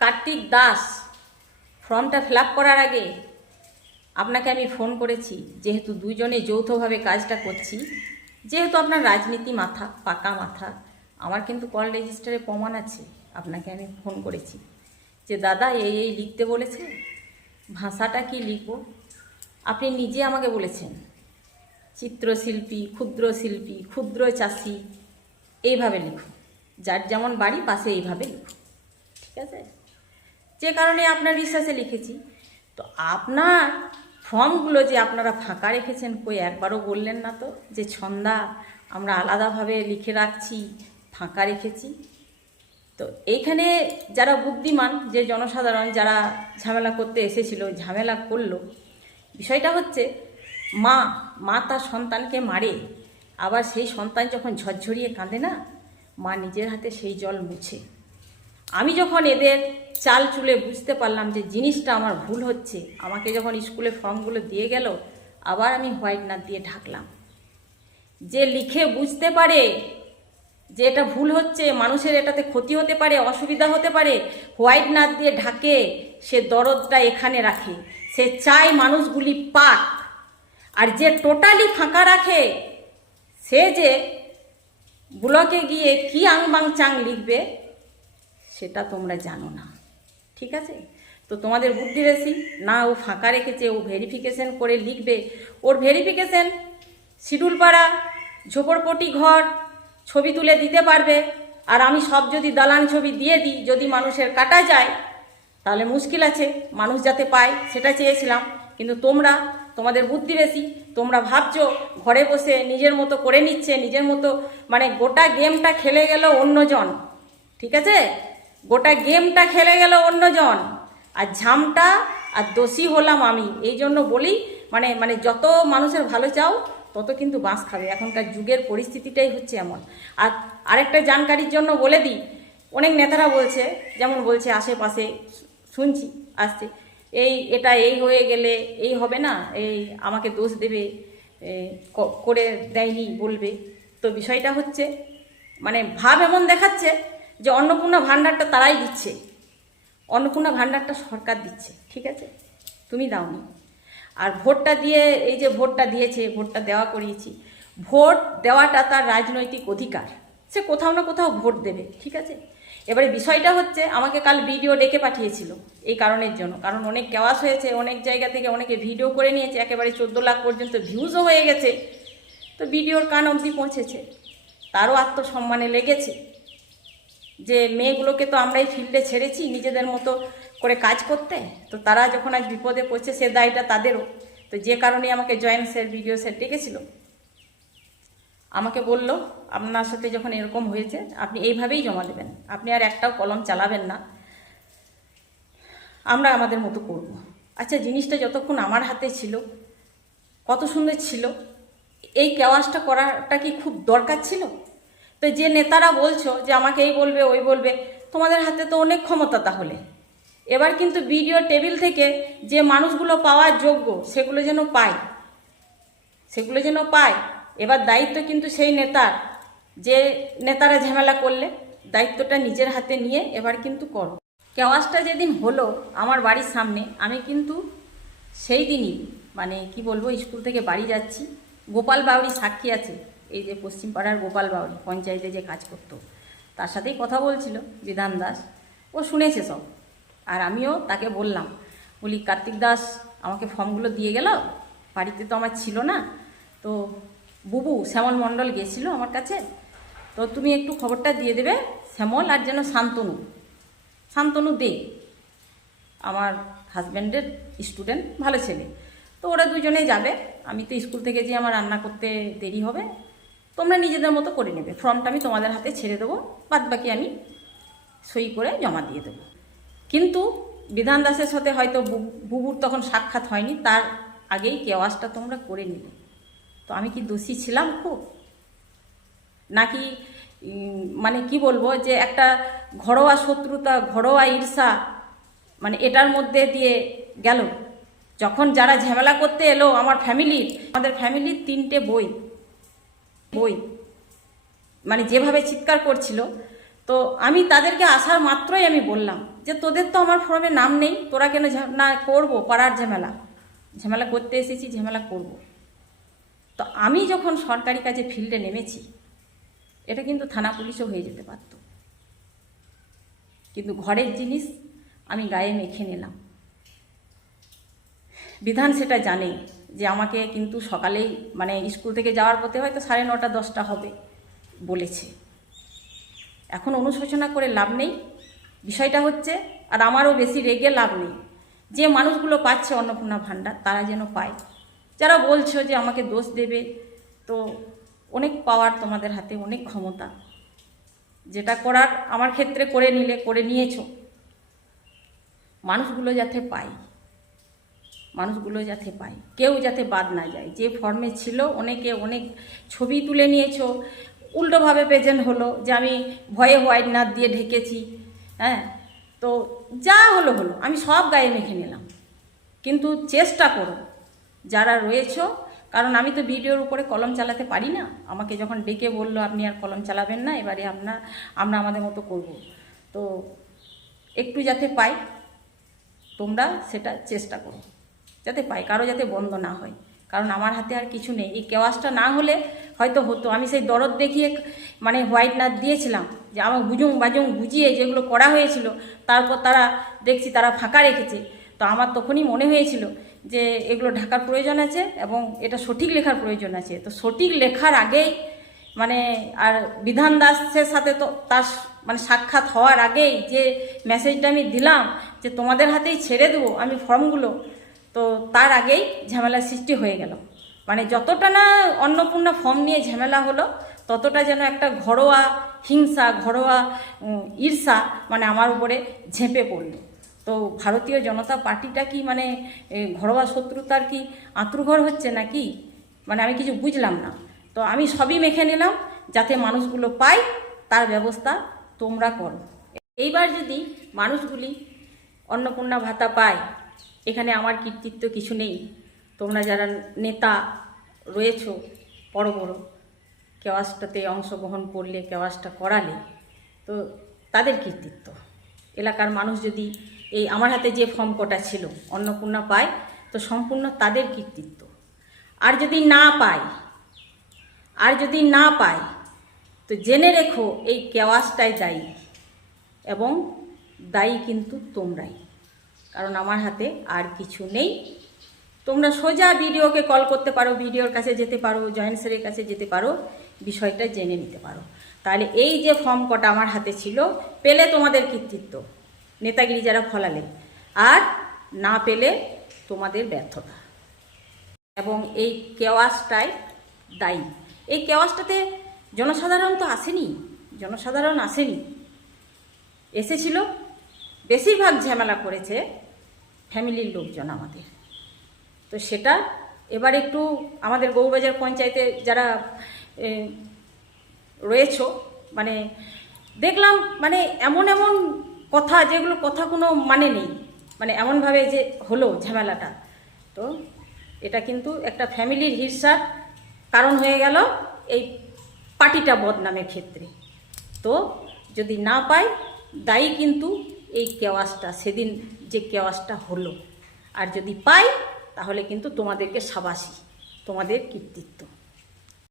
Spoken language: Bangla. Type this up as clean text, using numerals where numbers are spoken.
কার্তিক দাস, ফর্মটা ফিল আপ করার আগে আপনাকে আমি ফোন করেছি, যেহেতু দুজনে যৌথভাবে কাজটা করছি, যেহেতু আপনার রাজনীতি মাথা, পাকা মাথা, আমার কিন্তু কল রেজিস্টারে প্রমাণ আছে। আপনাকে আমি ফোন করেছি যে দাদা এই লিখতে বলেছে, ভাষাটা কি লিখব। আপনি নিজে আমাকে বলেছেন চিত্রশিল্পী, ক্ষুদ্র শিল্পী, ক্ষুদ্র চাষি, এইভাবে লিখুন, যার যেমন বাড়ি পাশে এইভাবে লিখুন, ঠিক আছে? যে কারণে আপনার বিশ্বাসে লিখেছি। তো আপনার ফর্মগুলো যে আপনারা ফাঁকা রেখেছেন, কই একবারও বললেন না তো যে ছন্দা আমরা আলাদাভাবে লিখে রাখছি, ফাঁকা রেখেছি। তো এইখানে যারা বুদ্ধিমান, যে জনসাধারণ যারা ঝামেলা করতে এসেছিল, ঝামেলা করলো, বিষয়টা হচ্ছে মা তার সন্তানকে মারে, আবার সেই সন্তান যখন ঝরঝরিয়ে কাঁদে না, মা নিজের হাতে সেই জল মুছে। আমি যখন এদের চাল চুলে বুঝতে পারলাম যে জিনিসটা আমার ভুল হচ্ছে, আমাকে যখন স্কুলে ফর্মগুলো দিয়ে গেল, আবার আমি হোয়াইটনার দিয়ে ঢাকলাম। যে লিখে বুঝতে পারে যে এটা ভুল হচ্ছে, মানুষের এটাতে ক্ষতি হতে পারে, অসুবিধা হতে পারে, হোয়াইটনার দিয়ে ঢাকে, সে দরদটা এখানে রাখে, সে চায় মানুষগুলি পাক। আর যে টোটালি ফাঁকা রাখে, সে যে ব্লকে গিয়ে কি আংবাং চাং লিখবে সেটা তোমরা জানো না, ঠিক আছে? তো তোমাদের বুদ্ধি বেশি না, ও ফাঁকা রেখেছে, ও ভেরিফিকেশন করে লিখবে। ওর ভেরিফিকেশন শিডিউল পাড়া, ঝোপড়পটি ঘর ছবি তুলে দিতে পারবে। আর আমি সব যদি দালান ছবি দিয়ে দিই, যদি মানুষের কাটা যায়, তাহলে মুশকিল আছে, মানুষ যাতে পায় সেটা চেয়েছিলাম। কিন্তু তোমাদের বুদ্ধি বেশি, তোমরা ভাবছো ঘরে বসে নিজের মতো করে নিচ্ছে, নিজের মতো, মানে গোটা গেমটা খেলে গেল অন্যজন, ঠিক আছে? গোটা গেমটা খেলে গেল অন্যজন, আর ঝামটা আর দোষী হলাম আমি। এই জন্য বলি, মানে যত মানুষের ভালো চাও তত কিন্তু বাঁশ খাবে। এখনকার যুগের পরিস্থিতিটাই হচ্ছে এমন। আর আরেকটা জানকারির জন্য বলে দিই, অনেক নেতারা বলছে, যেমন বলছে আশেপাশে শুনছি আসছে, এটা হয়ে গেলে এই হবে না, আমাকে দোষ দেবে, করে দেয়নি বলবে। তো বিষয়টা হচ্ছে, মানে ভাব এমন দেখাচ্ছে যে অন্নপূর্ণা ভাণ্ডারটা তারাই দিচ্ছে, অন্নপূর্ণা ভাণ্ডারটা সরকার দিচ্ছে, ঠিক আছে? তুমি দাওনি। আর ভোটটা দিয়ে, এই যে ভোটটা দিয়েছে, ভোটটা দেওয়া করিয়েছি, ভোট দেওয়াটা তার রাজনৈতিক অধিকার, সে কোথাও না কোথাও ভোট দেবে, ঠিক আছে? এবারে বিষয়টা হচ্ছে, আমাকে কাল ভিডিও ডেকে পাঠিয়েছিল এই কারণের জন্য, কারণ অনেক কেওয়াস হয়েছে, অনেক জায়গা থেকে অনেকে ভিডিও করে নিয়েছে, একেবারে 14 লাখ পর্যন্ত ভিউজও হয়ে গেছে। তো ভিডিওর কান অবধি পৌঁছেছে, তারও আত্মসম্মানে লেগেছে যে মেয়েগুলোকে তো আমরাই ফিল্ডে ছেড়েছি নিজেদের মতো করে কাজ করতে, তো তারা যখন আজ বিপদে পড়ছে সে দায়টা তাদেরও। তো যে কারণে আমাকে জয়েন্ট স্যার, ভিডিও স্যার ডেকেছিল, আমাকে বলল আপনার সাথে যখন এরকম হয়েছে আপনি এইভাবেই জমা দেবেন, আপনি আর একটাও কলম চালাবেন না, আমরা আমাদের মতো করব। আচ্ছা, জিনিসটা যতক্ষণ আমার হাতে ছিল কত সুন্দর ছিল, এই কেওয়াজটা করাটা কি খুব দরকার ছিল? তো যে নেতারা বলছো যে আমাকে এই বলবে ওই বলবে, তোমাদের হাতে তো অনেক ক্ষমতা, তাহলে এবার কিন্তু ভিডিও টেবিল থেকে যে মানুষগুলো পাওয়ার যোগ্য সেগুলো যেন পায়, সেগুলো যেন পায়। এবার দায়িত্ব কিন্তু সেই নেতার, যে নেতারা ঝামেলা করলে দায়িত্বটা নিজের হাতে নিয়ে এবার কিন্তু করো। কেওয়াজটা যেদিন হলো আমার বাড়ির সামনে, আমি কিন্তু সেই দিনই, মানে কি বলবো, স্কুল থেকে বাড়ি যাচ্ছি, গোপাল বাউরি সাক্ষী আছে, এই যে পশ্চিম পাড়ার গোপাল বাউরি পঞ্চায়েতে যে কাজ করতো, তার সাথেই কথা বলছিল বিধান দাস, ও শুনেছে সব। আর আমিও তাকে বললাম, বলি কার্তিক দাস আমাকে ফর্মগুলো দিয়ে গেল, বাড়িতে তো আমার ছিল না, তো বুবু শ্যামল মণ্ডল গেছিলো আমার কাছে, তো তুমি একটু খবরটা দিয়ে দেবে, শ্যামল আর যেন শান্তনু দে, আমার হাজব্যান্ডের স্টুডেন্ট, ভালো ছেলে, তো ওরা দুজনেই যাবে, আমি তো স্কুল থেকে যে আমার রান্না করতে দেরি হবে, তোমরা নিজেদের মতো করে নেবে, ফর্মটা আমি তোমাদের হাতে ছেড়ে দেবো, বাদ বাকি আমি সই করে জমা দিয়ে দেবো। কিন্তু বিধান দাসের সাথে হয়তো বুবুর তখন সাক্ষাৎ হয়নি, তার আগেই কেওয়াজটা তোমরা করে নিলে। তো আমি কি দোষী ছিলাম খুব? নাকি মানে কি বলবো, যে একটা ঘরোয়া শত্রুতা, ঘরোয়া ঈর্ষা, মানে এটার মধ্যে দিয়ে গেল? যখন যারা ঝামেলা করতে এলো আমাদের ফ্যামিলির 3টে বই, মানে যেভাবে চিৎকার করছিল, তো আমি তাদেরকে আসার মাত্রই আমি বললাম যে তোদের তো আমার ফর্মে নাম নেই, তোরা কেন না করবো, পাড়ার ঝামেলা করতে এসেছি, ঝামেলা করব। তো আমি যখন সরকারি কাজে ফিল্ডে নেমেছি, এটা কিন্তু থানা পুলিশও হয়ে যেতে পারত, কিন্তু ঘরের জিনিস আমি গায়ে মেখে নিলাম। বিধান সেটা জানে যে আমাকে কিন্তু সকালেই মানে স্কুল থেকে যাওয়ার পথে হয়তো 9:30 10টা হবে বলেছে। এখন অনুশোচনা করে লাভ নেই, বিষয়টা হচ্ছে, আর আমারও বেশি রেগে লাভ নেই। যে মানুষগুলো পাচ্ছে অন্নপূর্ণা ভাণ্ডার তারা যেন পায়। যারা বলছো যে আমাকে দোষ দেবে, তো অনেক পাওয়ার তোমাদের হাতে, অনেক ক্ষমতা, যেটা করার আমার ক্ষেত্রে করে নিয়েছো। মানুষগুলো যাতে পায়, কেউ যাতে বাদ না যায়। যে ফর্মে ছিল অনেকে অনেক ছবি তুলে নিয়েছো, উল্টোভাবে প্রেজেন্ট হলো যে আমি ভয়ে হোয়াইটনার দিয়ে ঢেকেছি। হ্যাঁ, তো যা হলো আমি সব গায়ে মেখে নিলাম। কিন্তু চেষ্টা করো যারা রয়েছো, কারণ আমি তো ভিডিওর উপরে কলম চালাতে পারি না। আমাকে যখন ডেকে বললো আপনি আর কলম চালাবেন না, এবারে আমরা আমাদের মতো করব, তো একটু যাতে পাই তোমরা সেটা চেষ্টা করো, যাতে পাই, কারো যাতে বন্ধ না হয়। কারণ আমার হাতে আর কিছু নেই। এই কেওয়াসটা না হলে হয়তো হতো। আমি সেই দরদ দেখিয়ে মানে হোয়াইটনার দিয়েছিলাম, যে আমার বাজুং বুঝিয়ে যেগুলো করা হয়েছিল, তারপর তারা দেখছি তারা ফাঁকা রেখেছে। তো আমার তখনই মনে হয়েছিল যে এগুলো ঢাকার প্রয়োজন আছে এবং এটা সঠিক লেখার প্রয়োজন আছে। তো সঠিক লেখার আগেই মানে আর বিধান দাসের সাথে তো তার মানে সাক্ষাৎ হওয়ার আগেই যে মেসেজটা আমি দিলাম যে তোমাদের হাতেই ছেড়ে দেবো আমি ফর্মগুলো, তো তার আগেই ঝামেলার সৃষ্টি হয়ে গেল। মানে যতটা না অন্নপূর্ণা ফর্ম নিয়ে ঝামেলা হলো, ততটা যেন একটা ঘরোয়া হিংসা, ঘরোয়া ঈর্ষা মানে আমার উপরে ঝেঁপে পড়লো। তো ভারতীয় জনতা পার্টিটা কি মানে ঘরোয়া শত্রুতার কি আঁতুরঘর হচ্ছে নাকি? মানে আমি কিছু বুঝলাম না। তো আমি সবই মেখে নিলাম যাতে মানুষগুলো পায়, তার ব্যবস্থা তোমরা করো। এইবার যদি মানুষগুলি অন্নপূর্ণা ভাতা পায়, এখানে আমার কৃতিত্ব কিছু নেই। তোমরা যারা নেতা রয়েছো বড় বড়, কেওয়াসটাতে অংশগ্রহণ করলে, কেওয়াসটা করালে, তো তাদের কৃতিত্ব। এলাকার মানুষ যদি এই আমার হাতে যে ফর্ম কটা ছিল অন্নপূর্ণা পায়, তো সম্পূর্ণ তাদের কৃতিত্ব। আর যদি না পায় তো জেনে রেখো এই কেওয়াসটাই দায়ী, এবং দায়ী কিন্তু তোমরাই। কারণ আমার হাতে আর কিছু নেই। তোমরা সোজা ভিডিওকে কল করতে পারো, ভিডিওর কাছে যেতে পারো, জয়েন্ট স্যারের কাছে যেতে পারো, বিষয়টা জেনে নিতে পারো। তাহলে এই যে ফর্ম কটা আমার হাতে ছিল, পেলে তোমাদের কৃতিত্ব, নেতাগিরি যারা ফলালে, আর না পেলে তোমাদের ব্যর্থতা। এবং এই কেওয়াসটাই দায়ী। এই কেওয়াসটাতে জনসাধারণ তো আসেনি, এসেছিল, বেশিরভাগ ঝামেলা করেছে ফ্যামিলির লোকজন আমাদের। তো সেটা এবার একটু আমাদের গৌবাজার পঞ্চায়েতে যারা রয়েছ, মানে দেখলাম মানে এমন কথা, যেগুলো কথা কোনো মানে নেই, মানে এমনভাবে যে হলো ঝামেলাটা। তো এটা কিন্তু একটা ফ্যামিলির হিংসার কারণ হয়ে গেল এই পার্টিটা বদনামের ক্ষেত্রে। তো যদি না পাই, দায়ী কিন্তু এই কেওয়াসটা, সেদিন যে কেওয়াসটা হলো। আর যদি পাই তাহলে কিন্তু তোমাদেরকে সাবাসী, তোমাদের কৃতিত্ব।